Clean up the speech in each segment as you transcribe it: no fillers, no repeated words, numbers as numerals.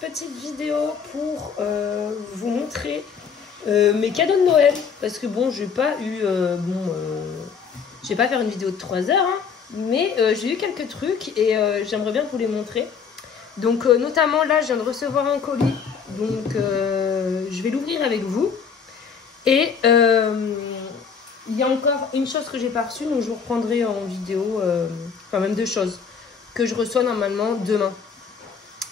petite vidéo pour vous montrer mes cadeaux de Noël. Parce que bon, j'ai pas eu... je vais pas faire une vidéo de 3 heures, hein, mais j'ai eu quelques trucs et j'aimerais bien vous les montrer. Donc notamment là, je viens de recevoir un colis. Donc je vais l'ouvrir avec vous. Et il y a encore une chose que j'ai pas reçue, donc je vous reprendrai en vidéo, enfin même 2 choses que je reçois normalement demain.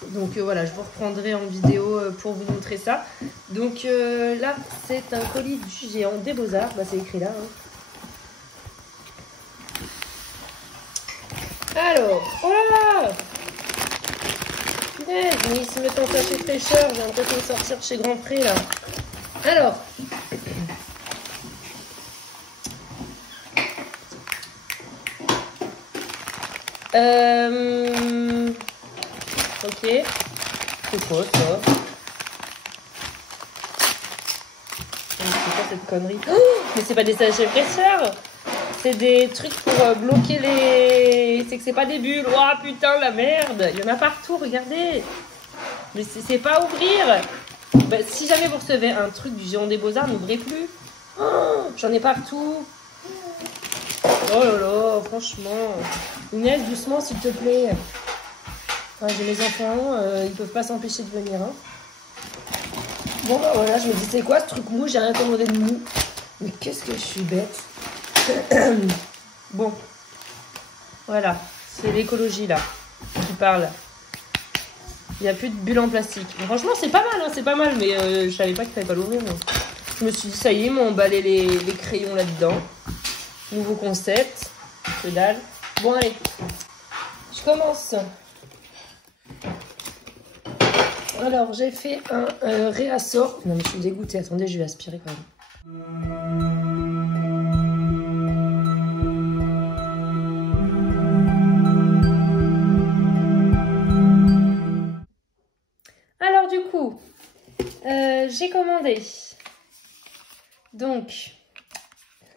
Donc voilà, je vous reprendrai en vidéo pour vous montrer ça. Donc là, c'est un colis du géant des Beaux-Arts. Bah, c'est écrit là. Hein. Alors, oh là là! Punaise, mais ils se mettent en chez fraîcheur. J'ai l'impression de sortir de chez Grand Pré là. Alors. Ok. C'est quoi ça? C'est quoi cette connerie? Oh, mais c'est pas des sachets fraîcheurs! C'est des trucs pour bloquer les... C'est que c'est pas des bulles. Oh putain, la merde! Il y en a partout, regardez! Mais c'est pas à ouvrir! Bah, si jamais vous recevez un truc du géant des Beaux-Arts, n'ouvrez plus! Oh, j'en ai partout! Oh là là, franchement! Inès, doucement s'il te plaît! Enfin, j'ai mes enfants, ils peuvent pas s'empêcher de venir. Hein. Bon bah voilà, je me dis c'est quoi ce truc mou? J'ai rien commandé de mou. Mais qu'est-ce que je suis bête. Bon. Voilà. C'est l'écologie là qui parle. Il n'y a plus de bulles en plastique. Bon, franchement c'est pas mal, hein, c'est pas mal. Mais je savais pas qu'il fallait pas l'ouvrir. Je me suis dit ça y est, ils m'ont emballé les crayons là-dedans. Nouveau concept. Que dalle. Bon allez. Je commence. Alors, j'ai fait un réassort. Non, mais je suis dégoûtée. Attendez, je vais aspirer quand même. Alors, du coup, j'ai commandé. Donc,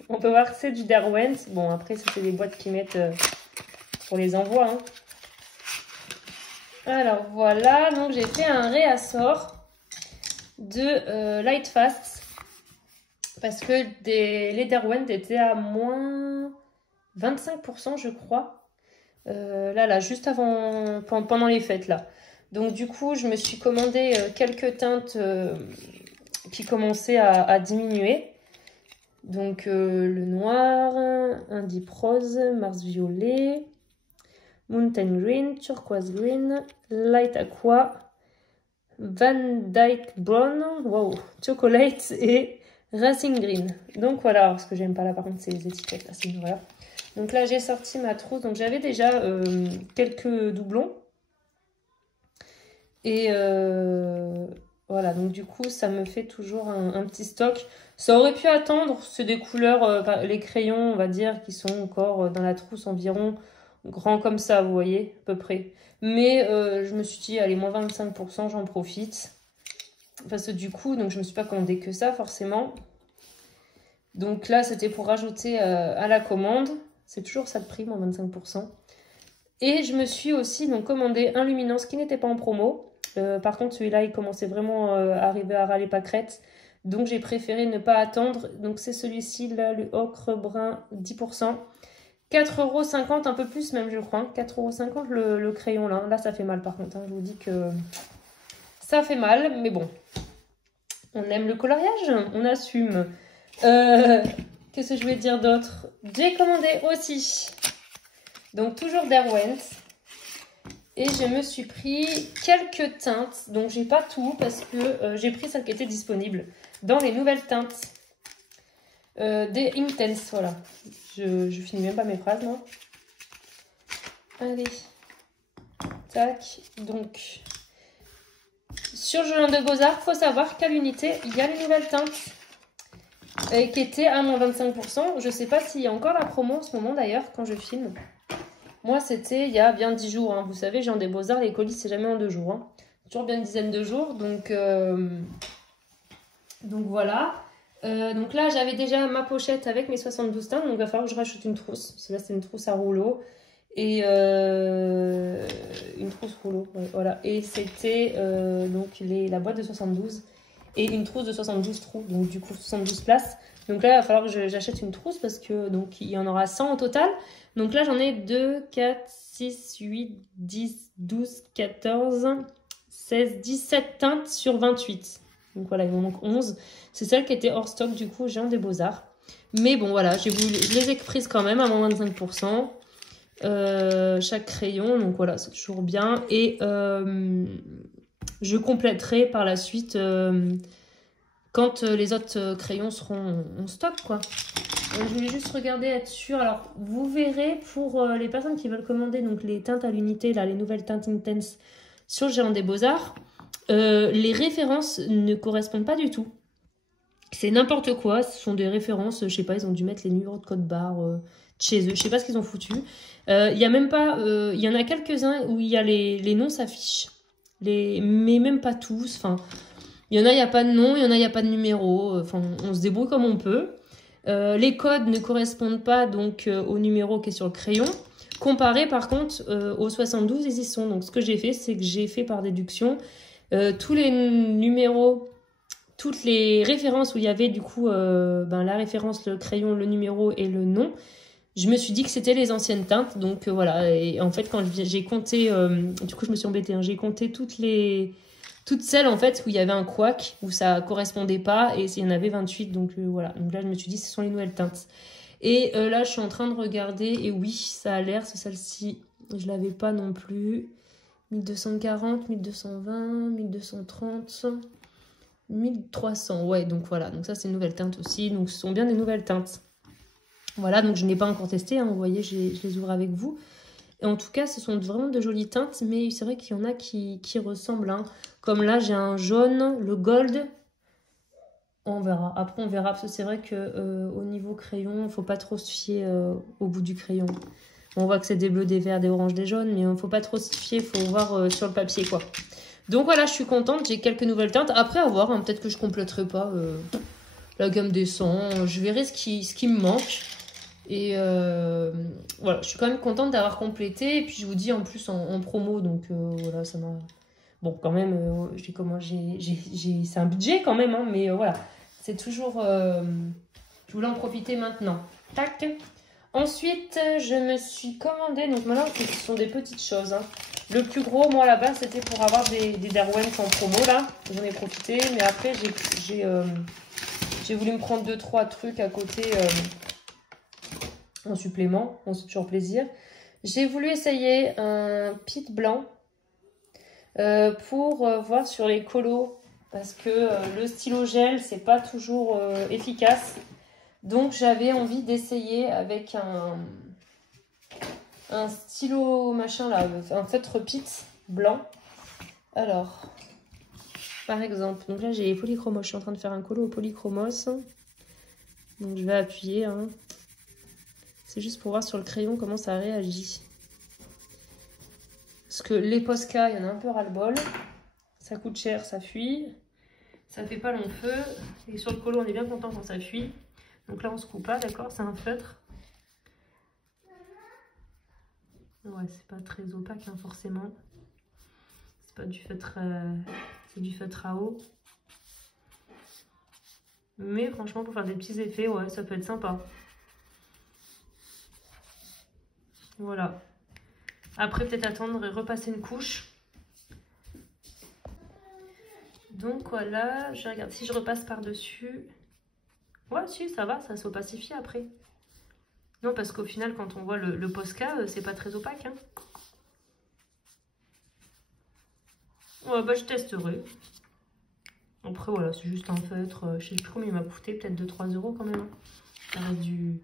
on peut voir que c'est du Derwent. Bon, après, c'était des boîtes qu'ils mettent pour les envois. Hein. Alors voilà, donc j'ai fait un réassort de Lightfast parce que les Derwent étaient à moins 25% je crois, là juste avant, pendant les fêtes là. Donc du coup je me suis commandé quelques teintes qui commençaient à diminuer. Donc le noir, un deep rose, Mars violet, Mountain Green, Turquoise Green, Light Aqua, Van Dyke Brown, wow, Chocolate et Racing Green. Donc voilà, alors ce que j'aime pas là par contre c'est les étiquettes, là c'est une horreur. Donc là j'ai sorti ma trousse, donc j'avais déjà quelques doublons. Et voilà, donc du coup ça me fait toujours un petit stock. Ça aurait pu attendre, c'est des couleurs, les crayons on va dire qui sont encore dans la trousse environ grand comme ça, vous voyez, à peu près. Mais je me suis dit, allez, moins 25%, j'en profite. Parce que du coup, donc je me suis pas commandé que ça, forcément. Donc là, c'était pour rajouter à la commande. C'est toujours ça le prix, moins 25%. Et je me suis aussi donc commandé un Luminance qui n'était pas en promo. Par contre, celui-là, il commençait vraiment à arriver à râler pâquerette. Donc j'ai préféré ne pas attendre. Donc c'est celui-ci, là, le ocre brun 10%. 4,50 €, un peu plus même je crois, 4,50 € le crayon là. Là ça fait mal par contre, hein. Je vous dis que ça fait mal, mais bon. On aime le coloriage, on assume. Qu'est-ce que je vais dire d'autre? J'ai commandé aussi, donc toujours Derwent. Et je me suis pris quelques teintes, donc j'ai pas tout parce que j'ai pris celles qui étaient disponibles dans les nouvelles teintes. Des Intense, voilà. Je finis même pas mes phrases, non? Allez. Tac. Donc, sur Géant des Beaux-Arts, il faut savoir qu'à l'unité, il y a les nouvelles teintes qui étaient à moins 25%. Je sais pas s'il y a encore la promo en ce moment d'ailleurs, quand je filme. Moi, c'était il y a bien 10 jours. Hein. Vous savez, Géant des Beaux-Arts, les colis, c'est jamais en 2 jours. Hein. Toujours bien une dizaine de jours. Donc voilà. Donc là, j'avais déjà ma pochette avec mes 72 teintes. Donc il va falloir que je rajoute une trousse. Parce que là, c'est une trousse à rouleau. Et une trousse rouleau, ouais, voilà. Et c'était donc la boîte de 72 et une trousse de 72 trous, donc du coup 72 places. Donc là, il va falloir que j'achète une trousse parce que donc il y en aura 100 au total. Donc là, j'en ai 2, 4, 6, 8, 10, 12, 14, 16, 17 teintes sur 28. Donc voilà, il m'en manque 11. C'est celle qui était hors stock, du coup, j'ai un des Beaux-Arts. Mais bon, voilà, je les ai prises quand même à moins 25%. Chaque crayon, donc voilà, c'est toujours bien. Et je compléterai par la suite quand les autres crayons seront en stock, quoi. Je voulais juste regarder, être sûre. Alors, vous verrez pour les personnes qui veulent commander donc les teintes à l'unité, là, les nouvelles teintes Intense sur le Géant des Beaux-Arts, les références ne correspondent pas du tout. C'est n'importe quoi. Ce sont des références, je sais pas, ils ont dû mettre les numéros de code barre chez eux. Je sais pas ce qu'ils ont foutu. Il y a même pas, il y en a quelques-uns où il y a les noms s'affichent, mais même pas tous. Enfin, il y en a, il n'y a pas de nom, il y en a, il n'y a pas de numéro. Enfin, on se débrouille comme on peut. Les codes ne correspondent pas donc au numéro qui est sur le crayon. Comparé par contre aux 72, ils y sont. Donc ce que j'ai fait, c'est que j'ai fait par déduction tous les numéros, toutes les références où il y avait du coup la référence, le crayon, le numéro et le nom. Je me suis dit que c'était les anciennes teintes. Donc voilà, et en fait quand j'ai compté, du coup je me suis embêtée, hein, j'ai compté toutes celles en fait où il y avait un couac, où ça correspondait pas, et il y en avait 28, donc voilà. Donc là je me suis dit ce sont les nouvelles teintes. Et là je suis en train de regarder, et oui ça a l'air, c'est celle-ci, je l'avais pas non plus. 1240, 1220, 1230, 1300, ouais, donc voilà. Donc ça c'est une nouvelle teinte aussi, donc ce sont bien des nouvelles teintes. Voilà, donc je n'ai pas encore testé, hein, vous voyez, je les ouvre avec vous. Et en tout cas, ce sont vraiment de jolies teintes, mais c'est vrai qu'il y en a qui ressemblent. Hein. Comme là, j'ai un jaune, le gold. On verra. Après, on verra, parce que c'est vrai qu'au niveau crayon, il ne faut pas trop se fier au bout du crayon. On voit que c'est des bleus, des verts, des oranges, des jaunes, mais il ne faut pas trop s'y fier, il faut voir sur le papier, quoi. Donc voilà, je suis contente, j'ai quelques nouvelles teintes. Après, à voir, hein, peut-être que je ne compléterai pas la gamme des 100. Je verrai ce qui me manque. Et voilà, je suis quand même contente d'avoir complété. Et puis je vous dis en plus en promo, donc voilà, ça m'a... Bon, quand même, c'est un budget quand même, hein, mais voilà, c'est toujours... je voulais en profiter maintenant. Tac. Ensuite, je me suis commandé, donc maintenant, ce sont des petites choses. Hein. Le plus gros, moi, là-bas, c'était pour avoir des Darwin en promo, là. J'en ai profité, mais après, j'ai voulu me prendre 2-3 trucs à côté... en supplément, on se fait toujours plaisir. J'ai voulu essayer un pit blanc pour voir sur les colos, parce que le stylo gel, c'est pas toujours efficace. Donc j'avais envie d'essayer avec un stylo machin là, un feutre pit blanc. Alors, par exemple, donc là j'ai polychromos, je suis en train de faire un colo au polychromos. Donc je vais appuyer, hein. C'est juste pour voir sur le crayon comment ça réagit. Parce que les Posca, il y en a un peu ras-le-bol. Ça coûte cher, ça fuit. Ça fait pas long feu. Et sur le colo, on est bien content quand ça fuit. Donc là, on se coupe pas, d'accord? C'est un feutre. Ouais, c'est pas très opaque, hein, forcément. C'est pas du feutre... c'est du feutre à eau. Mais franchement, pour faire des petits effets, ouais, ça peut être sympa. Voilà. Après, peut-être attendre et repasser une couche. Donc voilà, je regarde si je repasse par-dessus. Ouais, si, ça va, ça s'opacifie après. Non, parce qu'au final, quand on voit le Posca, c'est pas très opaque. Hein. Ouais, bah je testerai. Après, voilà, c'est juste un feutre. Je sais plus combien il m'a coûté, peut-être 2-3 € quand même. Hein. Ça reste du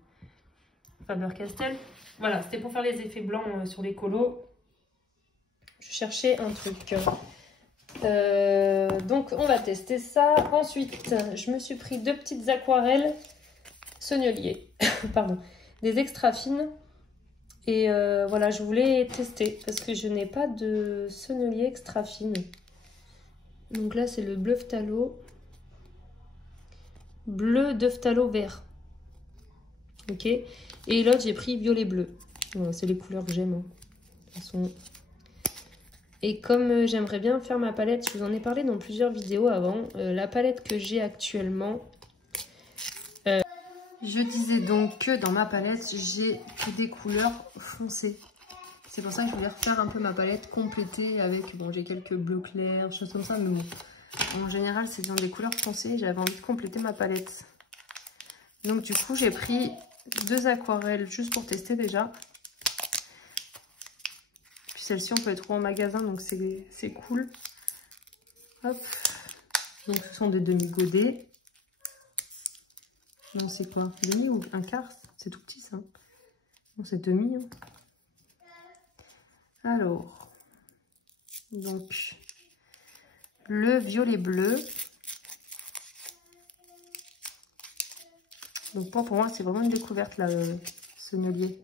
Faber-Castell. Voilà, c'était pour faire les effets blancs sur les colos. Je cherchais un truc. Donc, on va tester ça. Ensuite, je me suis pris 2 petites aquarelles sonnelier. Pardon. Des extra fines. Et voilà, je voulais tester parce que je n'ai pas de sonnelier extra fine. Donc là, c'est le bleu phthalo. Bleu de phthalo vert. Ok. Et l'autre, j'ai pris violet bleu. Voilà, c'est les couleurs que j'aime. Hein. De toute façon. Et comme j'aimerais bien faire ma palette, je vous en ai parlé dans plusieurs vidéos avant. La palette que j'ai actuellement, je disais donc que dans ma palette, j'ai que des couleurs foncées. C'est pour ça que je voulais refaire un peu ma palette, complétée avec, bon, j'ai quelques bleus clairs, choses comme ça, mais bon, en général, c'est dans des couleurs foncées. J'avais envie de compléter ma palette. Donc du coup, j'ai pris 2 aquarelles juste pour tester déjà. Puis celle-ci, on peut les trouver en magasin, donc c'est cool. Hop. Donc ce sont des demi-godets. Donc c'est quoi? Demi ou un quart? C'est tout petit ça. Donc c'est demi. Hein. Alors, donc le violet bleu. Donc pour moi, c'est vraiment une découverte là, ce Nolier.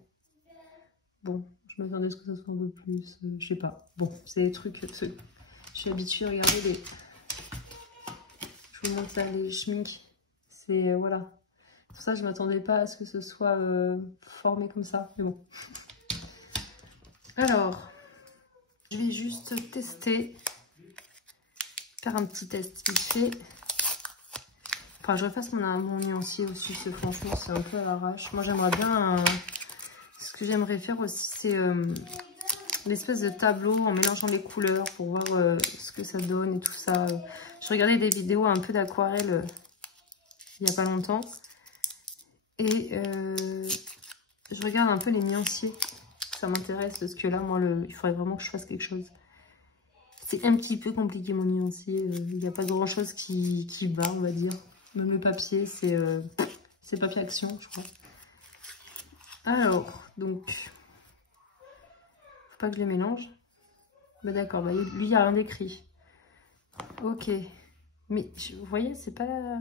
Bon, je m'attendais à ce que ça soit un peu plus, je sais pas. Bon, c'est des trucs, je suis habituée à regarder les... Je vous montre ça, les schminks. C'est, voilà. Pour ça, je m'attendais pas à ce que ce soit formé comme ça, mais bon. Alors, je vais juste tester, faire un petit test vite fait. Enfin, je refasse mon nuancier aussi, franchement, c'est un peu à l'arrache. Moi, j'aimerais bien... ce que j'aimerais faire aussi, c'est l'espèce de tableau en mélangeant les couleurs pour voir ce que ça donne et tout ça. Je regardais des vidéos un peu d'aquarelle il n'y a pas longtemps. Et je regarde un peu les nuanciers. Ça m'intéresse parce que là, moi, il faudrait vraiment que je fasse quelque chose. C'est un petit peu compliqué mon nuancier. Il n'y a pas grand chose qui va, on va dire. Même le papier, c'est papier action, je crois. Alors, donc, faut pas que je les mélange. Bah d'accord, bah, lui, il n'y a rien d'écrit. Ok. Mais, vous voyez, c'est pas la...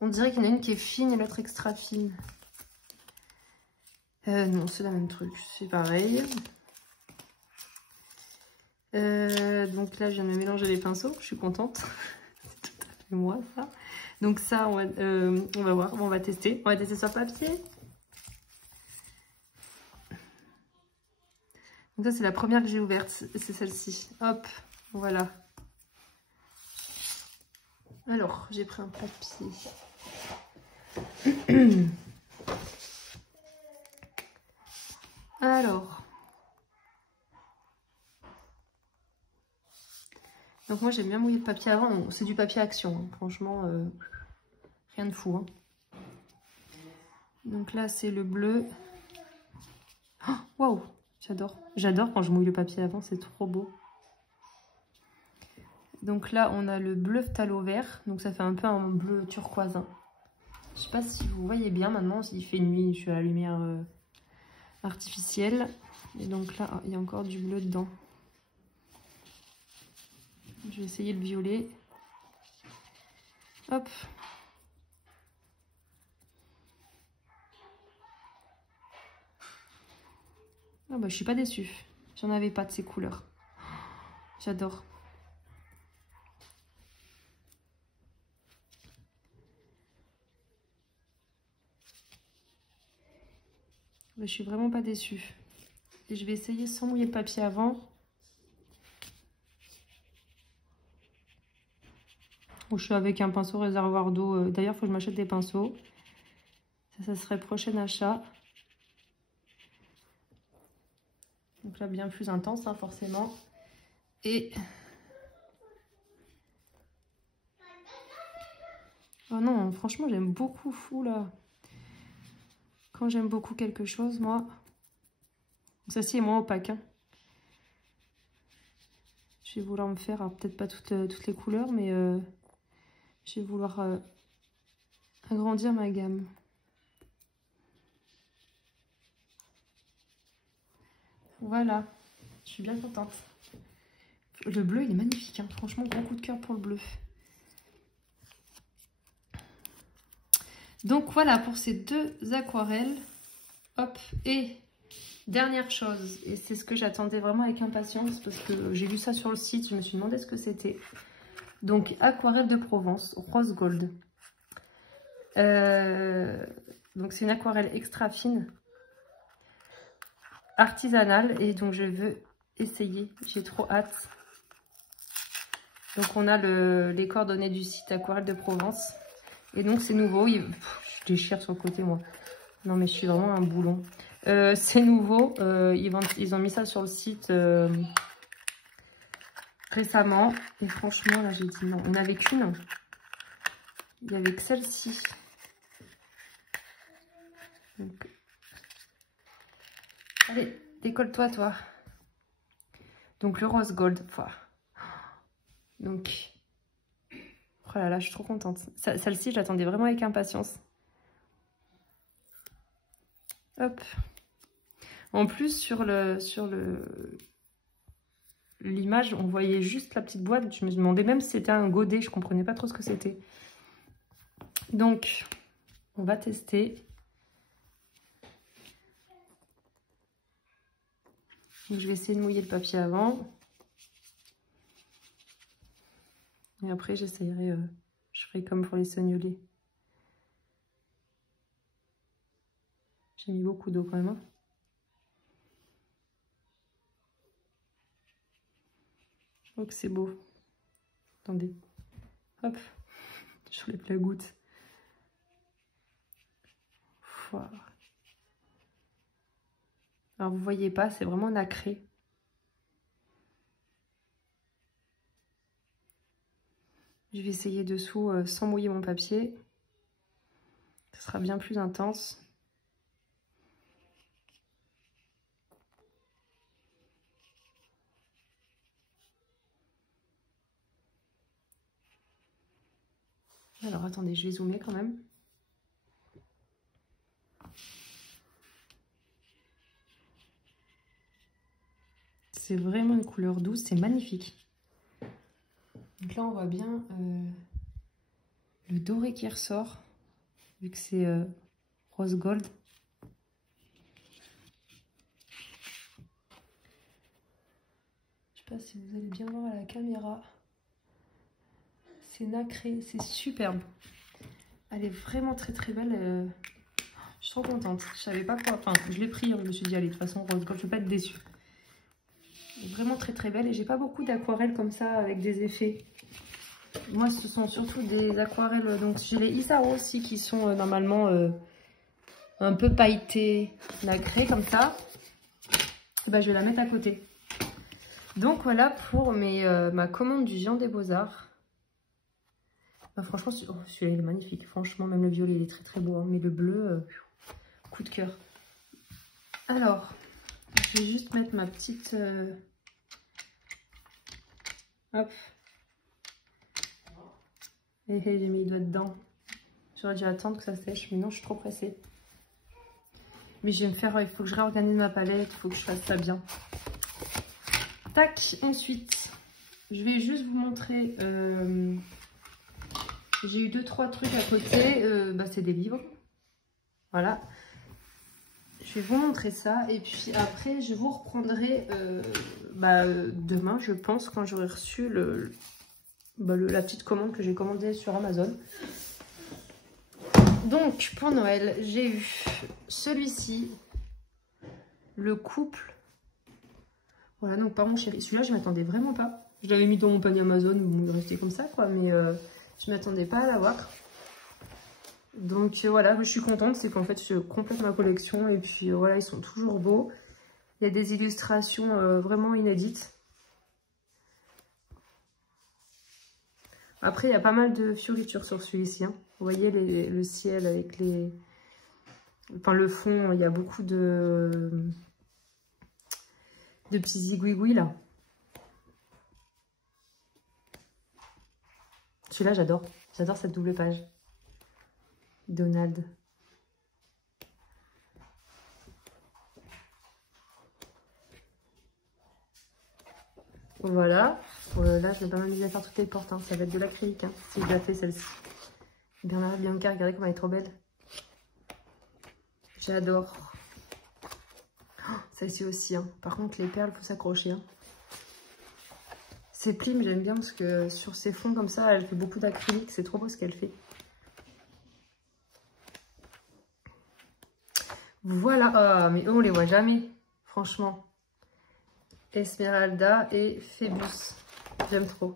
On dirait qu'il y en a une qui est fine et l'autre extra fine. Non, c'est le même truc, c'est pareil. Donc là, je viens de mélanger les pinceaux, je suis contente. C'est tout à fait moi, ça. Donc ça, on va voir, on va tester. On va tester sur papier. Donc ça, c'est la première que j'ai ouverte, c'est celle-ci. Hop, voilà. Alors, j'ai pris un papier. Alors. Donc moi, j'aime bien mouiller le papier avant. C'est du papier action, hein. Franchement, rien de fou. Hein. Donc là, c'est le bleu. Oh, waouh, j'adore. J'adore quand je mouille le papier avant, c'est trop beau. Donc là, on a le bleu phthalo vert. Donc ça fait un peu un bleu turquoise. Hein. Je sais pas si vous voyez bien maintenant. S'il fait nuit, je suis à la lumière artificielle. Et donc là, il y a encore du bleu dedans. Je vais essayer le violet. Hop. Ah bah, je suis pas déçue. J'en avais pas de ces couleurs. J'adore. Je suis vraiment pas déçue. Et je vais essayer sans mouiller le papier avant. Je suis avec un pinceau réservoir d'eau. D'ailleurs, il faut que je m'achète des pinceaux. Ça serait prochain achat. Donc là, bien plus intense, hein, forcément. Et... oh non, franchement, j'aime beaucoup fou, là. Quand j'aime beaucoup quelque chose, moi... celle-ci est moins opaque. Hein. Je vais vouloir me faire, peut-être pas toutes les couleurs, mais je vais vouloir agrandir ma gamme. Voilà, je suis bien contente. Le bleu, il est magnifique. Hein. Franchement, gros coup de cœur pour le bleu. Donc voilà pour ces 2 aquarelles. Hop, et dernière chose, et c'est ce que j'attendais vraiment avec impatience parce que j'ai vu ça sur le site, je me suis demandé ce que c'était. Donc aquarelle de Provence, rose gold. Donc c'est une aquarelle extra fine. artisanal et donc je veux essayer. J'ai trop hâte. Donc on a les coordonnées du site Aquarelle de Provence. Et donc c'est nouveau. Je déchire sur le côté moi. Non mais je suis vraiment un boulon. C'est nouveau. Ils ont mis ça sur le site récemment. Et franchement là j'ai dit non. Il n'y en avait qu'une. Il n'y avait que celle-ci. Donc... Allez, décolle-toi toi. Donc le rose gold. Enfin... Donc... Oh là là, je suis trop contente. Celle-ci, je l'attendais vraiment avec impatience. Hop. En plus, sur l'image, on voyait juste la petite boîte. Je me demandais même si c'était un godet. Je comprenais pas trop ce que c'était. Donc, on va tester. Donc, je vais essayer de mouiller le papier avant. Et après, j'essayerai, je ferai comme pour les seignelés. J'ai mis beaucoup d'eau quand même. Hein. Oh que c'est beau. Attendez. Hop. J'enlève la goutte. Voilà. Alors vous voyez pas, c'est vraiment nacré. Je vais essayer dessous sans mouiller mon papier. Ce sera bien plus intense. Alors attendez, je vais zoomer quand même. C'est vraiment une couleur douce, c'est magnifique. Donc là on voit bien le doré qui ressort, vu que c'est rose gold. Je sais pas si vous allez bien voir à la caméra. C'est nacré, c'est superbe. Elle est vraiment très très belle. Je suis trop contente. Je savais pas quoi. Enfin, je l'ai pris. Je me suis dit, allez, de toute façon, rose gold, je vais pas être déçue. Elle est vraiment très très belle. Et j'ai pas beaucoup d'aquarelles comme ça avec des effets. Moi, ce sont surtout des aquarelles. Donc, j'ai les Isaro aussi qui sont normalement un peu pailletées, nacrées comme ça. Et ben, je vais la mettre à côté. Donc, voilà pour ma commande du Géant des Beaux-Arts. Bah, franchement, celui-là, il est magnifique. Franchement, même le violet, il est très très beau. Hein. Mais le bleu, coup de cœur. Alors, je vais juste mettre ma petite... Hop. Et j'ai mis le doigt dedans. J'aurais dû attendre que ça sèche, mais non, je suis trop pressée. Mais je vais me faire... Il faut que je réorganise ma palette, il faut que je fasse ça bien. Tac, ensuite, je vais juste vous montrer... J'ai eu 2-3 trucs à côté. C'est des livres. Voilà. Je vais vous montrer ça. Et puis après, je vous reprendrai demain, je pense, quand j'aurai reçu la petite commande que j'ai commandée sur Amazon. Donc, pour Noël, j'ai eu celui-ci. Le couple. Voilà, donc par mon chéri. Celui-là, je ne m'attendais vraiment pas. Je l'avais mis dans mon panier Amazon. Il restait comme ça, quoi. Mais... je ne m'attendais pas à l'avoir. Donc voilà, je suis contente. C'est qu'en fait, je complète ma collection. Et puis voilà, ils sont toujours beaux. Il y a des illustrations vraiment inédites. Après, il y a pas mal de fioritures sur celui-ci. Hein. Vous voyez le ciel avec les... Enfin, le fond, il y a beaucoup de petits zigouigouis là. Celui-là, j'adore. J'adore cette double page. Donald. Voilà. Là, je vais pas m'amuser à faire toutes les portes. Hein. Ça va être de l'acrylique. Hein, si je la fais celle-ci. Bernard Bianca, regardez comme elle est trop belle. J'adore. Oh, celle-ci aussi. Hein. Par contre, les perles, il faut s'accrocher. Hein. Ces plumes, j'aime bien parce que sur ces fonds comme ça, elle fait beaucoup d'acrylique. C'est trop beau ce qu'elle fait. Voilà. Oh, mais on les voit jamais. Franchement. Esmeralda et Phébus. J'aime trop.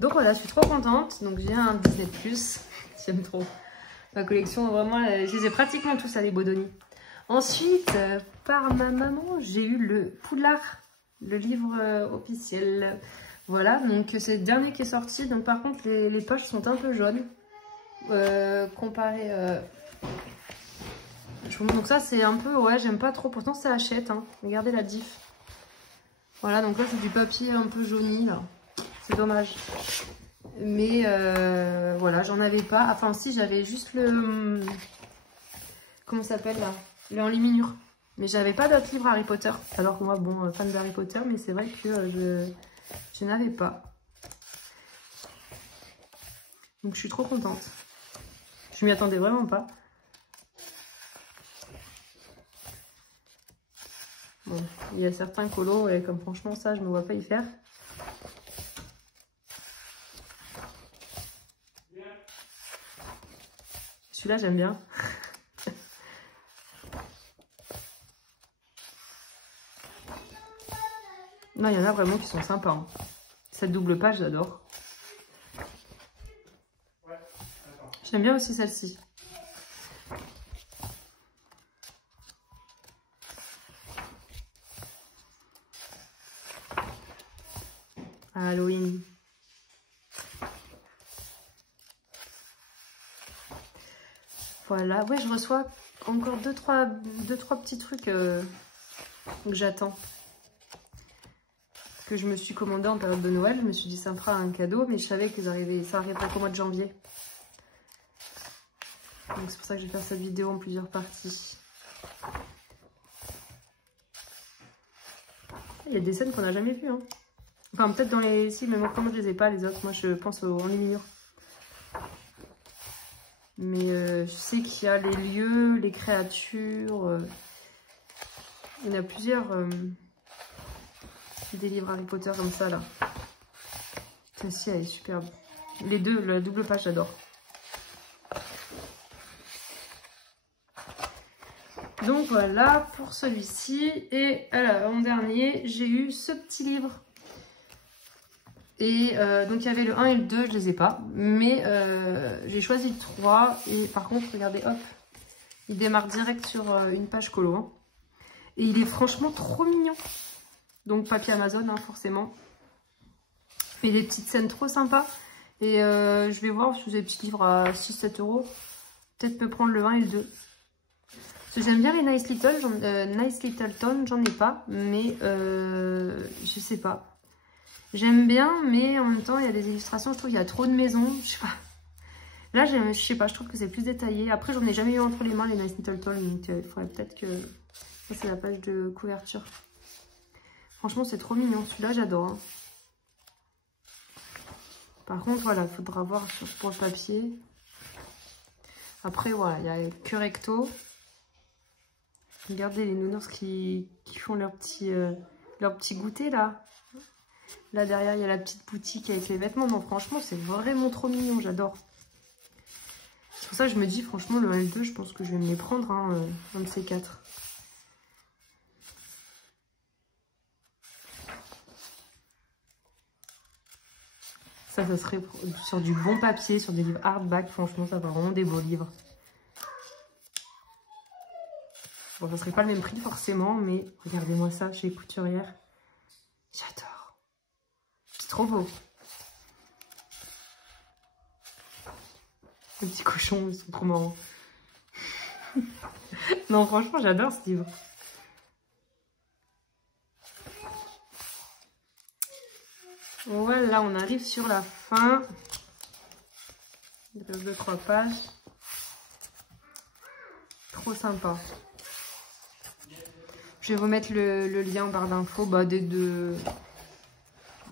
Donc voilà, je suis trop contente. Donc j'ai un Disney+. J'aime trop. Ma collection, vraiment, je les ai pratiquement tous à les Bodoni. Ensuite, par ma maman, j'ai eu le Poudlard, le livre officiel. Voilà, donc c'est le dernier qui est sorti. Donc par contre, les poches sont un peu jaunes. Comparé... Donc ça, c'est un peu... Ouais, j'aime pas trop. Pourtant, ça achète. Hein. Regardez la diff. Voilà, donc là, c'est du papier un peu jauni, là. C'est dommage. Mais voilà, j'en avais pas. Enfin, si, j'avais juste le... Comment ça s'appelle, là? Le enluminure. Mais j'avais pas d'autres livres Harry Potter. Alors que moi, bon, fan d'Harry Potter, mais c'est vrai que je n'avais pas. Donc, je suis trop contente. Je m'y attendais vraiment pas. Bon, il y a certains colos, et comme franchement, ça, je me vois pas y faire. Celui-là, j'aime bien. Non, il y en a vraiment qui sont sympas. Hein. Cette double page, j'adore. J'aime bien aussi celle-ci. Halloween. Voilà. Ouais, je reçois encore deux, trois petits trucs que j'attends. Que je me suis commandé en période de Noël. Je me suis dit ça me fera un cadeau, mais je savais que ça arriverait qu'au mois de janvier. Donc c'est pour ça que je vais faire cette vidéo en plusieurs parties. Il y a des scènes qu'on n'a jamais vues. Hein. Enfin peut-être dans les... Si, mais moi comment je les ai pas les autres. Moi je pense en enluminure. Mais je sais qu'il y a les lieux, les créatures. Il y en a plusieurs... des livres Harry Potter comme ça là. Celle-ci elle est superbe. Les deux, la double page j'adore. Donc voilà pour celui-ci. Et en dernier j'ai eu ce petit livre. Et donc il y avait le 1 et le 2, je les ai pas. Mais j'ai choisi le 3. Et par contre regardez hop. Il démarre direct sur une page colo. Hein. Et il est franchement trop mignon. Donc papier Amazon, hein, forcément. Et des petites scènes trop sympas. Et je vais voir si vous avez des petits livres à 6-7 €. Peut-être me prendre le 1 et le 2. Parce que j'aime bien les Nice Little Tone, j'en ai pas. Mais je sais pas. J'aime bien, mais en même temps, il y a des illustrations. Je trouve qu'il y a trop de maisons. Je sais pas. Là, je sais pas, je trouve que c'est plus détaillé. Après, j'en ai jamais eu entre les mains, les Nice Little Tone. Donc il faudrait peut-être que... Ça, c'est la page de couverture. Franchement, c'est trop mignon. Celui-là, j'adore. Hein. Par contre, voilà, il faudra voir pour le papier. Après, voilà, il y a que recto. Regardez les nounours qui font leur petit goûter, là. Là, derrière, il y a la petite boutique avec les vêtements. Non, franchement, c'est vraiment trop mignon. J'adore. C'est pour ça que je me dis, franchement, le 1 et le 2, je pense que je vais me les prendre, hein, un de ces 4. Ça serait sur du bon papier, sur des livres hardback. Franchement, ça va vraiment des beaux livres. Bon, ça serait pas le même prix forcément, mais regardez-moi ça chez Couturière. J'adore. C'est trop beau. Les petits cochons, ils sont trop marrants. Non, franchement, j'adore ce livre. Voilà, on arrive sur la fin. Il reste 2-3 pages. Trop sympa. Je vais vous mettre le lien en barre d'infos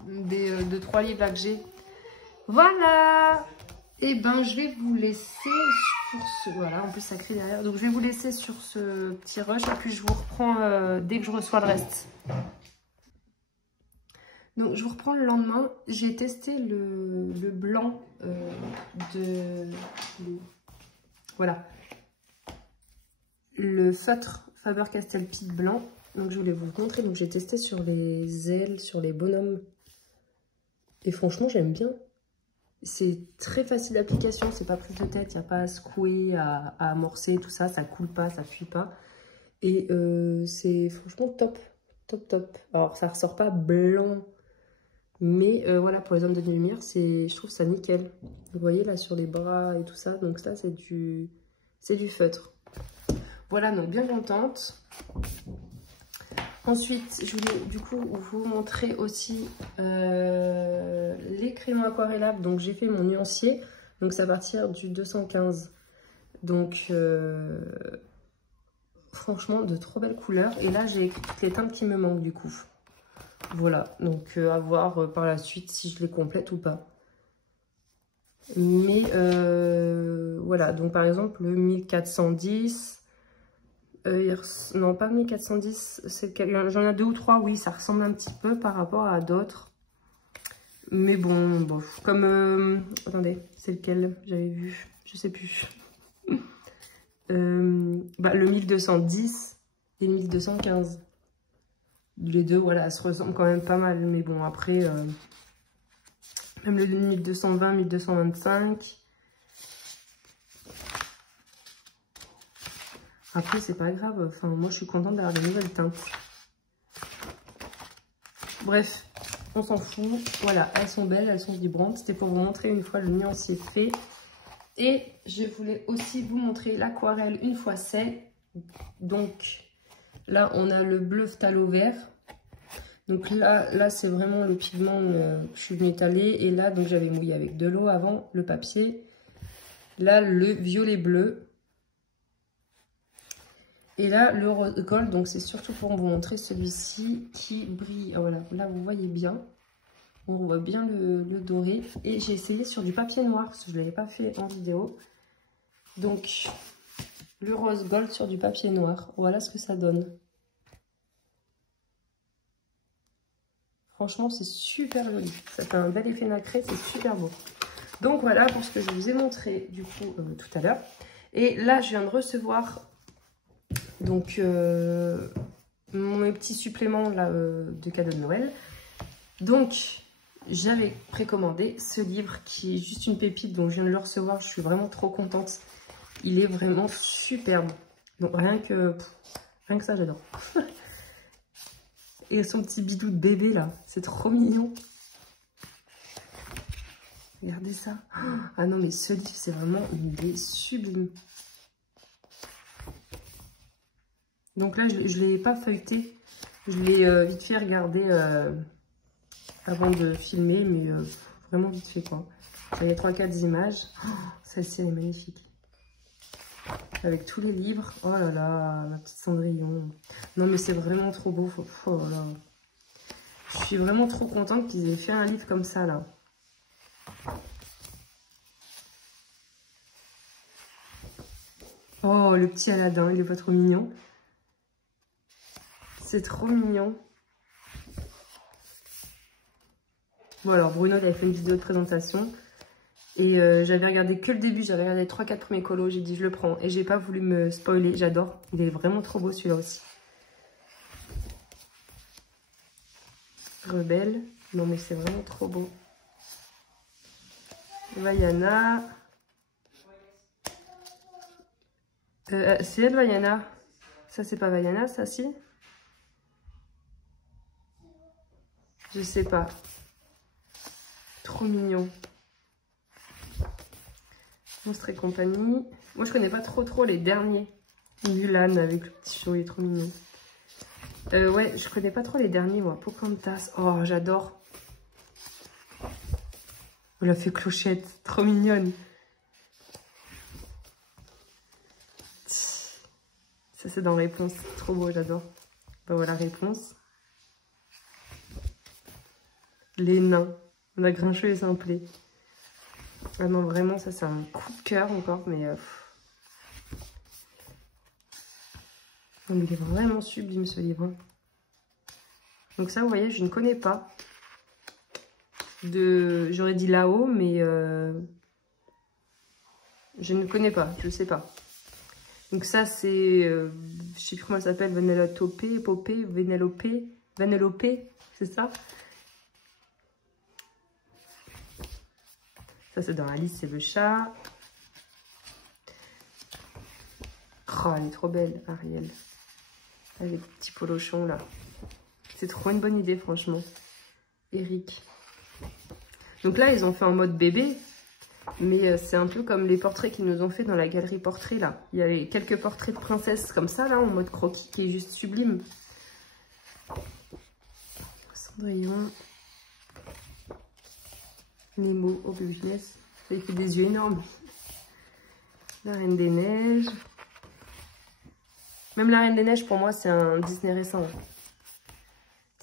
des 3 livres là que j'ai. Voilà. Et ben je vais vous laisser sur ce... Voilà, en plus ça crie derrière. Donc je vais vous laisser sur ce petit rush. Et puis je vous reprends dès que je reçois le reste. Donc je vous reprends le lendemain. J'ai testé le blanc voilà. Le feutre Faber-Castell Peak blanc. Donc je voulais vous montrer, donc j'ai testé sur les ailes, sur les bonhommes. Et franchement, j'aime bien. C'est très facile d'application, c'est pas prise de tête, il n'y a pas à secouer, à amorcer, tout ça, ça coule pas, ça fuit pas. Et c'est franchement top, top, top. Alors ça ressort pas blanc, mais voilà, pour les hommes de lumière, je trouve ça nickel. Vous voyez là sur les bras et tout ça, donc ça c'est du feutre. Voilà, donc bien contente. Ensuite, je voulais du coup vous montrer aussi les crayons aquarellables. Donc j'ai fait mon nuancier, donc c'est à partir du 215. Donc franchement de trop belles couleurs. Et là j'ai écrit toutes les teintes qui me manquent du coup. Voilà, donc à voir par la suite si je les complète ou pas. Mais voilà, donc par exemple le 1410. Non, pas 1410, j'en ai 2 ou 3, oui, ça ressemble un petit peu par rapport à d'autres. Mais bon, comme... attendez, c'est lequel j'avais vu? Je sais plus. Le 1210 et le 1215. Les deux, voilà, se ressemblent quand même pas mal. Mais bon, après, même le 1220, 1225... Après, c'est pas grave. Enfin, moi, je suis contente d'avoir des nouvelles teintes. Bref, on s'en fout. Voilà, elles sont belles, elles sont vibrantes. C'était pour vous montrer une fois le nuancier fait. Et je voulais aussi vous montrer l'aquarelle une fois c'est. Donc, là, on a le bleu phthalo vert. Donc là c'est vraiment le pigment que je suis venue étaler. Et là, donc j'avais mouillé avec de l'eau avant, le papier. Là, le violet bleu. Et là, le rose gold, donc c'est surtout pour vous montrer celui-ci qui brille. Ah, voilà, là vous voyez bien. On voit bien le doré. Et j'ai essayé sur du papier noir, parce que je ne l'avais pas fait en vidéo. Donc, le rose gold sur du papier noir. Voilà ce que ça donne. Franchement, c'est super joli. Ça fait un bel effet nacré, c'est super beau. Donc voilà pour ce que je vous ai montré du coup tout à l'heure. Et là, je viens de recevoir... Donc, mes petits suppléments là, de cadeau de Noël. Donc, j'avais précommandé ce livre qui est juste une pépite. Donc, je viens de le recevoir. Je suis vraiment trop contente. Il est vraiment superbe. Donc, rien que ça, j'adore. Et son petit bidou de bébé là. C'est trop mignon. Regardez ça. Ah non, mais ce livre, c'est vraiment une idée sublime. Donc là, je ne l'ai pas feuilleté. Je l'ai vite fait regarder avant de filmer, mais vraiment vite fait quoi. Il y a 3-4 images. Oh, celle-ci, elle est magnifique. Avec tous les livres. Oh là là, ma petite Cendrillon. Non mais c'est vraiment trop beau. Oh là là. Je suis vraiment trop contente qu'ils aient fait un livre comme ça là. Oh, le petit Aladdin, il est pas trop mignon. C'est trop mignon. Bon alors Bruno il avait fait une vidéo de présentation. Et j'avais regardé que le début, j'avais regardé les 3-4 premiers colos, j'ai dit je le prends. Et j'ai pas voulu me spoiler, j'adore. Il est vraiment trop beau celui-là aussi. Rebelle. Non mais c'est vraiment trop beau. Vaiana. C'est elle Vaiana. Ça c'est pas Vaiana, ça si? Je sais pas. Trop mignon. Monstre et compagnie. Moi je connais pas trop les derniers. Mulan avec le petit chou, il est trop mignon. Ouais, je connais pas trop les derniers moi. Pocahontas. Oh, j'adore. On l'a fait Clochette. Trop mignonne. Ça c'est dans Réponse. Trop beau, j'adore. Ben voilà, Réponse. Les nains. On a Grincheux et Simplet. Ah non, vraiment, ça c'est un coup de cœur encore, mais... Non, mais il est vraiment sublime ce livre. Donc ça, vous voyez, je ne connais pas. J'aurais dit là-haut, mais je ne connais pas, je sais pas. Donc ça, c'est, je sais plus comment ça s'appelle, Vanellope, Épopée, Vanellope, c'est ça? Ça, c'est dans la liste, c'est le chat. Oh, elle est trop belle, Ariel. Avec les petits polochons, là. C'est trop une bonne idée, franchement. Eric. Donc là, ils ont fait en mode bébé. Mais c'est un peu comme les portraits qu'ils nous ont fait dans la galerie portrait, là. Il y avait quelques portraits de princesses comme ça, là, en mode croquis, qui est juste sublime. Cendrillon. Nemo, oh business. Il fait des yeux énormes. La Reine des Neiges. Même la Reine des Neiges, pour moi, c'est un Disney récent.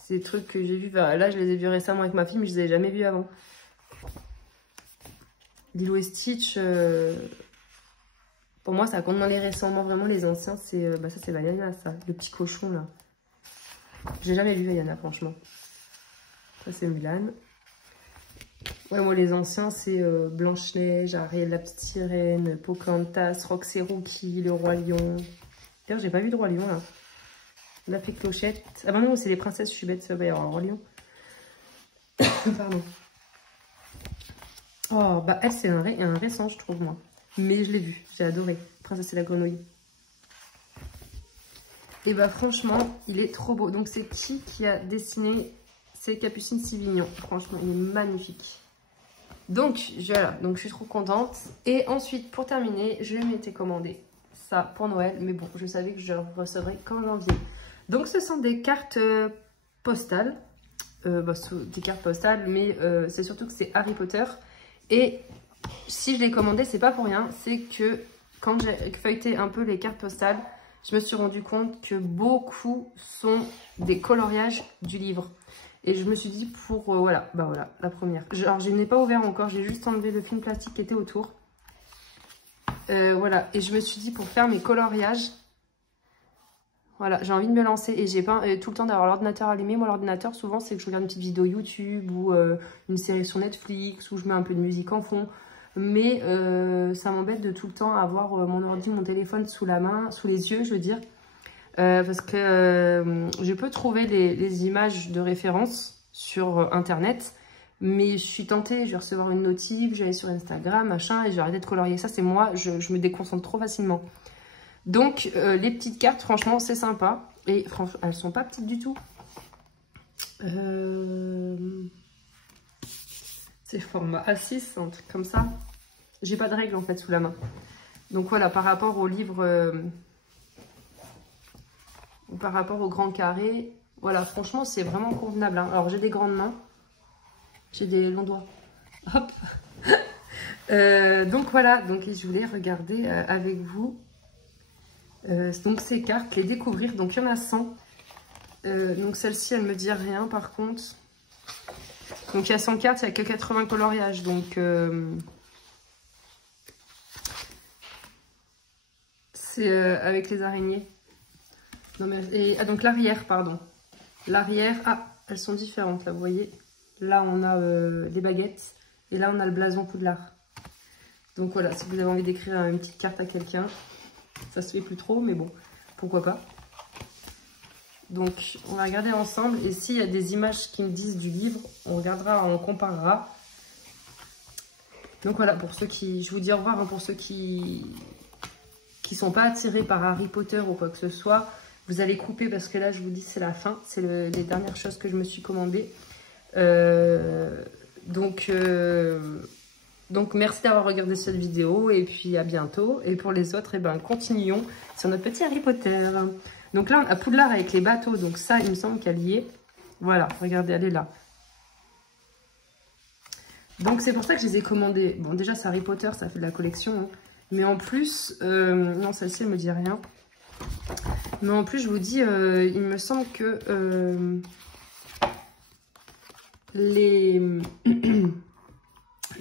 C'est des trucs que j'ai vus. Là, je les ai vus récemment avec ma fille, mais je les avais jamais vus avant. Lilo et Stitch, pour moi, ça compte dans les récents. Moi, vraiment, les anciens, c'est ça, c'est Vaiana, ça. Le petit cochon, là. J'ai jamais vu Vaiana, franchement. Ça, c'est Mulan. Ouais, moi, les anciens, c'est Blanche-Neige, Ariel la petite sirène, Pocahontas, Rox et Rookie, le Roi Lion. D'ailleurs, j'ai pas vu de Roi Lion, là. La Fée Clochette. Ah bah non, c'est les princesses, je suis bête, ça va y avoir le Roi Lion. Pardon. Oh, bah elle, c'est un récent, je trouve, moi. Mais je l'ai vu, j'ai adoré. Princesse et la grenouille. Et bah franchement, il est trop beau. Donc c'est qui a dessiné? C'est Capucine Sivignon. Franchement, il est magnifique. Donc voilà, donc je suis trop contente. Et ensuite, pour terminer, je m'étais commandé ça pour Noël. Mais bon, je savais que je le recevrais qu'en janvier. Donc ce sont des cartes postales. Des cartes postales, mais c'est surtout que c'est Harry Potter. Et si je l'ai commandé, c'est pas pour rien. C'est que quand j'ai feuilleté un peu les cartes postales, je me suis rendu compte que beaucoup sont des coloriages du livre. Et je me suis dit pour, voilà, la première. Alors, je n'ai pas ouvert encore, j'ai juste enlevé le film plastique qui était autour. Voilà, et je me suis dit pour faire mes coloriages, voilà, j'ai envie de me lancer et j'ai pas tout le temps d'avoir l'ordinateur allumé. Moi, l'ordinateur, souvent, c'est que je regarde une petite vidéo YouTube ou une série sur Netflix ou je mets un peu de musique en fond. Mais ça m'embête de tout le temps avoir mon ordi, mon téléphone sous la main, sous les yeux, je veux dire. Parce que je peux trouver les images de référence sur Internet. Mais je suis tentée, je vais recevoir une notif, je vais aller sur Instagram, machin, et je vais arrêter de colorier. Ça, c'est moi, je me déconcentre trop facilement. Donc, les petites cartes, franchement, c'est sympa. Et franchement, elles sont pas petites du tout. C'est format A6, un truc comme ça. J'ai pas de règle, en fait, sous la main. Donc, voilà, par rapport au livre... par rapport au grand carré, voilà, franchement, c'est vraiment convenable. Hein. Alors, j'ai des grandes mains. J'ai des longs doigts. Hop. Donc, voilà. Donc, je voulais regarder avec vous... donc ces cartes, les découvrir, donc il y en a 100. Donc celle-ci, elle me dit rien par contre. Donc il y a 100 cartes, il n'y a que 80 coloriages. Donc c'est avec les araignées. Non, mais, donc l'arrière, pardon. L'arrière, elles sont différentes là, vous voyez. Là on a les baguettes et là on a le blason Poudlard. Donc voilà, si vous avez envie d'écrire une petite carte à quelqu'un. Ça se fait plus trop, mais bon, pourquoi pas. Donc, on va regarder ensemble. Et s'il y a des images qui me disent du livre, on regardera, on comparera. Donc voilà, pour ceux qui... Je vous dis au revoir, hein, pour ceux qui sont pas attirés par Harry Potter ou quoi que ce soit. Vous allez couper parce que là, je vous dis, c'est la fin. C'est les dernières choses que je me suis commandées. Donc, merci d'avoir regardé cette vidéo et puis à bientôt. Et pour les autres, eh ben, continuons sur notre petit Harry Potter. Donc là, on a Poudlard avec les bateaux. Donc ça, il me semble qu'elle y est. Voilà, regardez, elle est là. Donc c'est pour ça que je les ai commandés. Bon, déjà, c'est Harry Potter, ça fait de la collection. Hein. Mais en plus, non, celle-ci, elle me dit rien. Mais en plus, je vous dis, il me semble que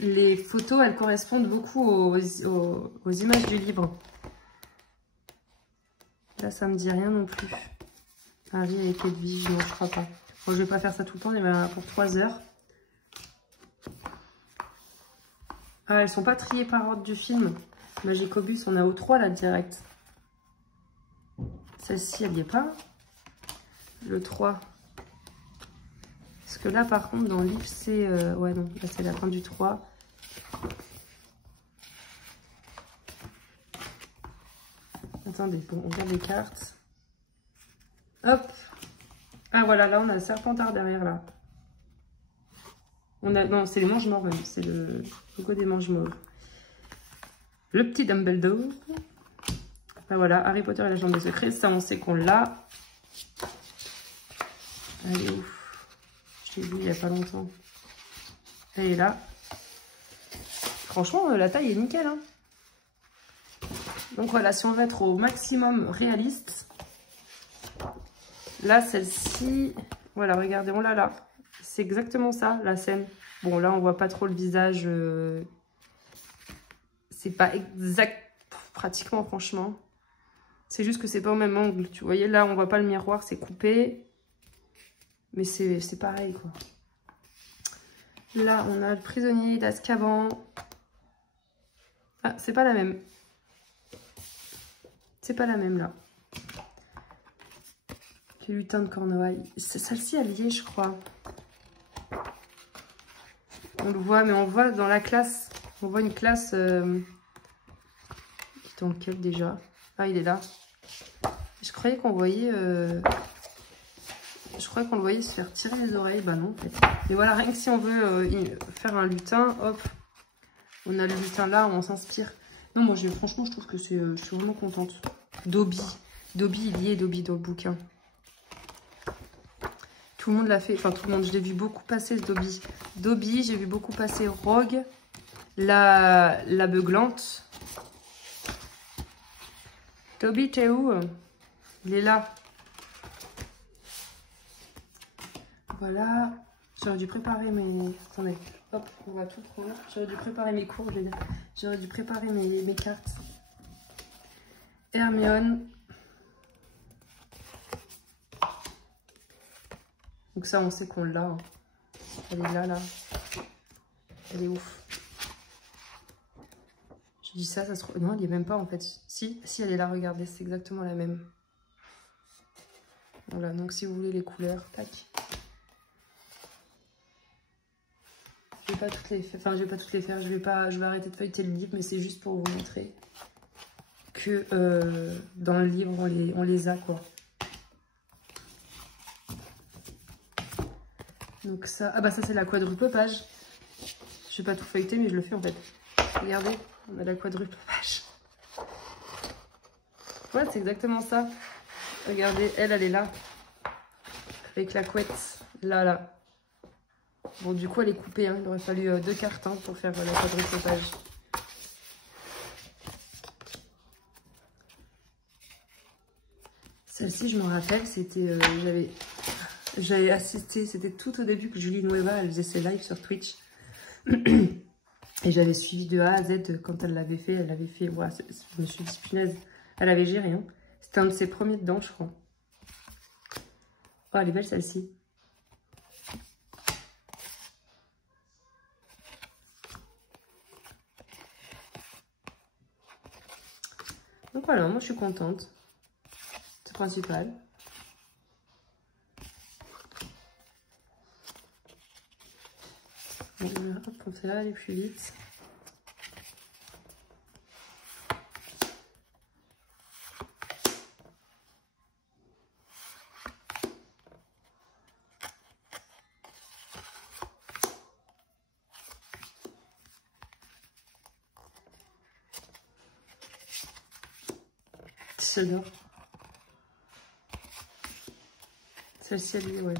les photos, elles correspondent beaucoup aux images du livre. Là, ça me dit rien non plus. Harry avec Edwige, non, je crois pas. Bon, je vais pas faire ça tout le temps, mais pour 3 heures. Ah, elles sont pas triées par ordre du film. Magicobus, on a au 3 là, direct. Celle-ci, elle n'y est pas. Le 3. Parce que là, par contre, dans le livre, c'est... ouais, non, là, c'est la fin du 3. Attendez, bon, on regarde les cartes. Hop. Ah, voilà, là, on a le Serpentard derrière, là. On a... Non, c'est les manches morts, même. C'est le logo des manches morts. Le petit Dumbledore. Ah, voilà, Harry Potter et la Chambre des Secrets. Ça, on sait qu'on l'a. Elle est ouf. Je l'ai vu il n'y a pas longtemps. Elle est là. Franchement, la taille est nickel. Hein. Donc voilà, si on veut être au maximum réaliste, là, celle-ci, voilà, regardez, on l'a là. C'est exactement ça, la scène. Bon, là, on voit pas trop le visage. C'est pas exact, pratiquement, franchement. C'est juste que c'est pas au même angle. Tu voyez, là, on voit pas le miroir, c'est coupé. Mais c'est pareil, quoi. Là, on a le prisonnier d'Azkaban. Ah, c'est pas la même. C'est pas la même, là. Les lutins de Cornouailles. Celle-ci, elle y est, je crois. On le voit, mais on voit dans la classe. On voit une classe... Dans lequel, déjà? Ah, il est là. Je croyais qu'on voyait... Je croyais qu'on le voyait se faire tirer les oreilles. Bah non, en fait. Mais voilà, rien que si on veut faire un lutin, hop. On a le lutin là, on s'inspire. Non, moi, franchement, je trouve que c'est... je suis vraiment contente. Dobby. Dobby, il y est, Dobby, dans le bouquin. Tout le monde l'a fait. Enfin, tout le monde. Je l'ai vu beaucoup passer, ce Dobby. Dobby, j'ai vu beaucoup passer Rogue. La beuglante. Dobby, t'es où? Il est là. Voilà. J'aurais dû préparer mes... Attendez. Hop, on va tout prendre. J'aurais dû préparer mes cours, je vais dire. J'aurais dû préparer mes cartes. Hermione. Donc ça, on sait qu'on l'a. Hein. Elle est là, là. Elle est ouf. Je dis ça, ça se trouve... Non, elle n'y est même pas, en fait. Si, elle est là, regardez. C'est exactement la même. Voilà, donc si vous voulez les couleurs, tac. Je vais pas toutes les faire. Enfin, je vais pas toutes les faire. Je vais arrêter de feuilleter le livre, mais c'est juste pour vous montrer que dans le livre, on les a, quoi. Donc ça... Ah bah ça, c'est la quadruple page. Je vais pas tout feuilleter, mais je le fais, en fait. Regardez, on a la quadruple page. Ouais, c'est exactement ça. Regardez, elle est là. Avec la couette. Là. Bon, du coup, elle est coupée. Hein. Il aurait fallu 2 cartes hein, pour faire la quadruple page. Celle-ci, je me rappelle, c'était... j'avais assisté, c'était tout au début que Julie Nueva, elle faisait ses lives sur Twitch. Et j'avais suivi de A à Z quand elle l'avait fait. Ouais, je me suis dit, punaise, elle avait géré. Hein. C'était un de ses premiers dedans, je crois. Oh, elle est belle celle-ci. Donc voilà, moi je suis contente. C'est le principal. Bon, hop, comme ça, aller plus vite. J'adore. Celle-ci, elle est, ouais.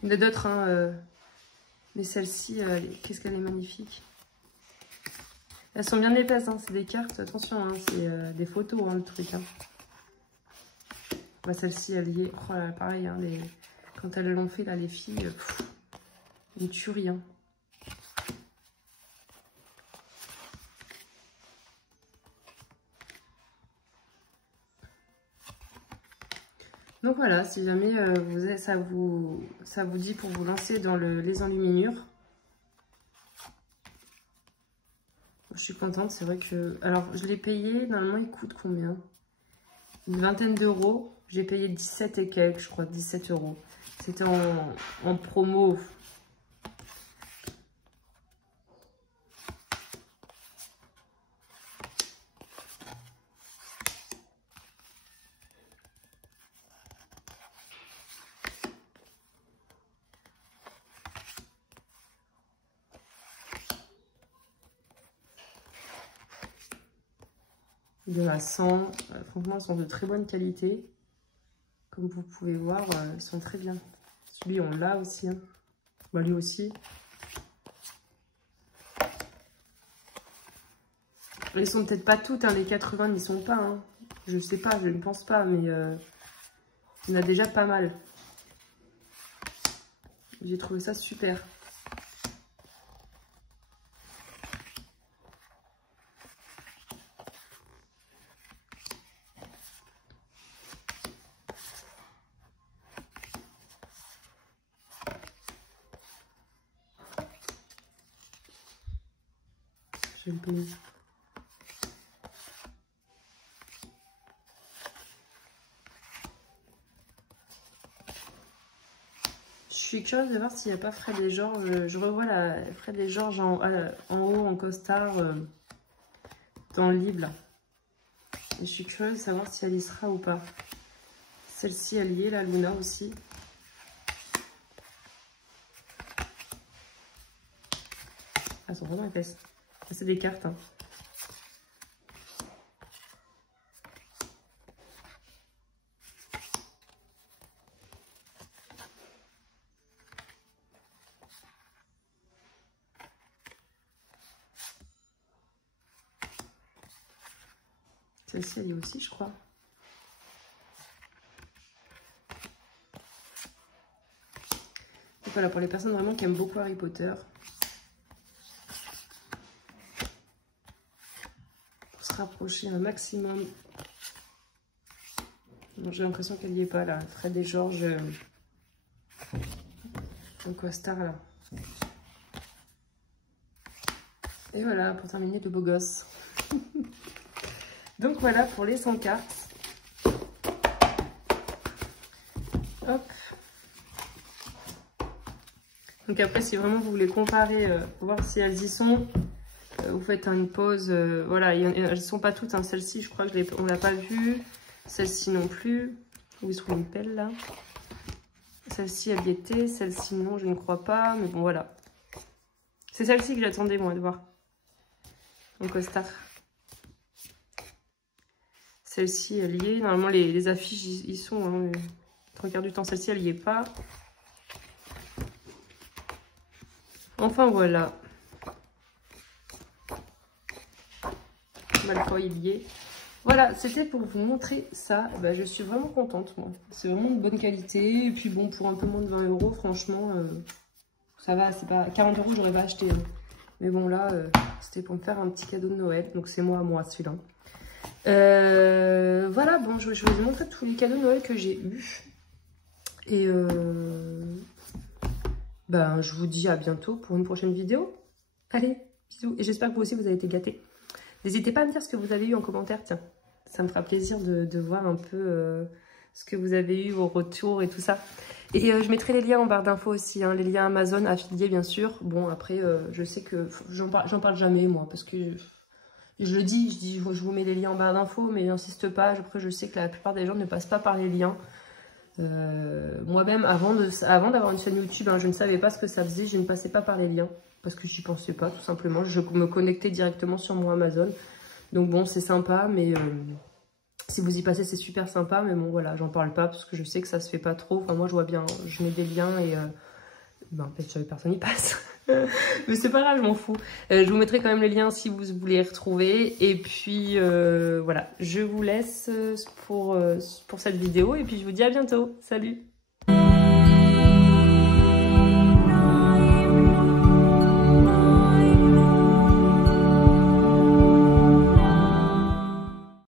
Il y en a d'autres, hein, mais celle-ci, qu'est-ce qu'elle est magnifique. Elles sont bien épaisses, hein, c'est des cartes, attention, hein, c'est des photos, hein, le truc. Hein. Bah, celle-ci, elle y est, oh là, pareil, hein, quand elles l'ont fait, là, les filles, une tuerie. Hein. Donc voilà, si jamais ça vous dit pour vous lancer dans les enluminures. Je suis contente, c'est vrai que... Alors, je l'ai payé, normalement, il coûte combien? une vingtaine d'euros. J'ai payé 17 et quelques, je crois, 17 euros. C'était en promo. De la 100. Franchement, elles sont de très bonne qualité. Comme vous pouvez voir, elles sont très bien. Celui, on l'a aussi. Hein. Bah, lui aussi. Elles sont peut-être pas toutes, hein, les 80 n'y sont pas. Hein. Je sais pas, je ne pense pas, mais il y en a déjà pas mal. J'ai trouvé ça super. J'aime bien. Je suis curieuse de voir s'il n'y a pas Fred et Georges. Je revois la Fred et Georges en haut, en costard, dans le livre. Là. Et je suis curieuse de savoir si elle y sera ou pas. Celle-ci, elle y est, la Luna aussi. Elles sont vraiment épaisses. C'est des cartes. Hein. Celle-ci, elle y est aussi, je crois. Donc voilà, pour les personnes vraiment qui aiment beaucoup Harry Potter. Pour se rapprocher un maximum. J'ai l'impression qu'elle n'y est pas là. Fred et Georges. Un costard là. Et voilà, pour terminer, de beaux gosses. Donc voilà pour les 100 cartes. Hop. Donc après, si vraiment vous voulez comparer, voir si elles y sont, vous faites une pause. Voilà, elles ne sont pas toutes. Hein. Celle-ci, je crois qu'on ne l'a pas vue. Celle-ci non plus. Où ils sont les pelles là. Celle-ci, elle y était. Celle-ci, non, je ne crois pas. Mais bon, voilà. C'est celle-ci que j'attendais, moi, de voir. En costard. Celle-ci, elle y est. Normalement, les affiches, ils sont. Hein, mais... trois quarts du temps, celle-ci, elle y est pas. Enfin, voilà. Malfoy, il y est. Voilà, c'était pour vous montrer ça. Bah, je suis vraiment contente, moi. C'est vraiment de bonne qualité. Et puis, bon, pour un peu moins de 20 euros, franchement, ça va. C'est pas 40 euros, j'aurais pas acheté. Hein. Mais bon, là, c'était pour me faire un petit cadeau de Noël. Donc, c'est moi à moi, celui-là. Voilà, bon, je vais vous montrer tous les cadeaux de Noël que j'ai eus. Et ben, je vous dis à bientôt pour une prochaine vidéo. Allez, bisous. Et j'espère que vous aussi, vous avez été gâtés. N'hésitez pas à me dire ce que vous avez eu en commentaire, tiens. Ça me fera plaisir de voir un peu ce que vous avez eu, vos retours et tout ça. Et je mettrai les liens en barre d'infos aussi, hein, les liens Amazon affiliés, bien sûr. Bon, après, je sais que j'en parle jamais, moi, parce que... je le dis, je vous mets les liens en barre d'infos, mais j'insiste pas. Après, je sais que la plupart des gens ne passent pas par les liens. Moi-même, avant d'avoir une chaîne YouTube, hein, je ne savais pas ce que ça faisait. Je ne passais pas par les liens parce que j'y pensais pas, tout simplement. Je me connectais directement sur mon Amazon. Donc bon, c'est sympa, mais si vous y passez, c'est super sympa. Mais bon, voilà, j'en parle pas parce que je sais que ça se fait pas trop. Enfin, moi, je vois bien, je mets des liens et... ben, peut-être personne n'y passe. Mais c'est pas grave, je m'en fous. Je vous mettrai quand même les liens si vous voulez les retrouver. Et puis, voilà, je vous laisse pour cette vidéo. Et puis, je vous dis à bientôt. Salut!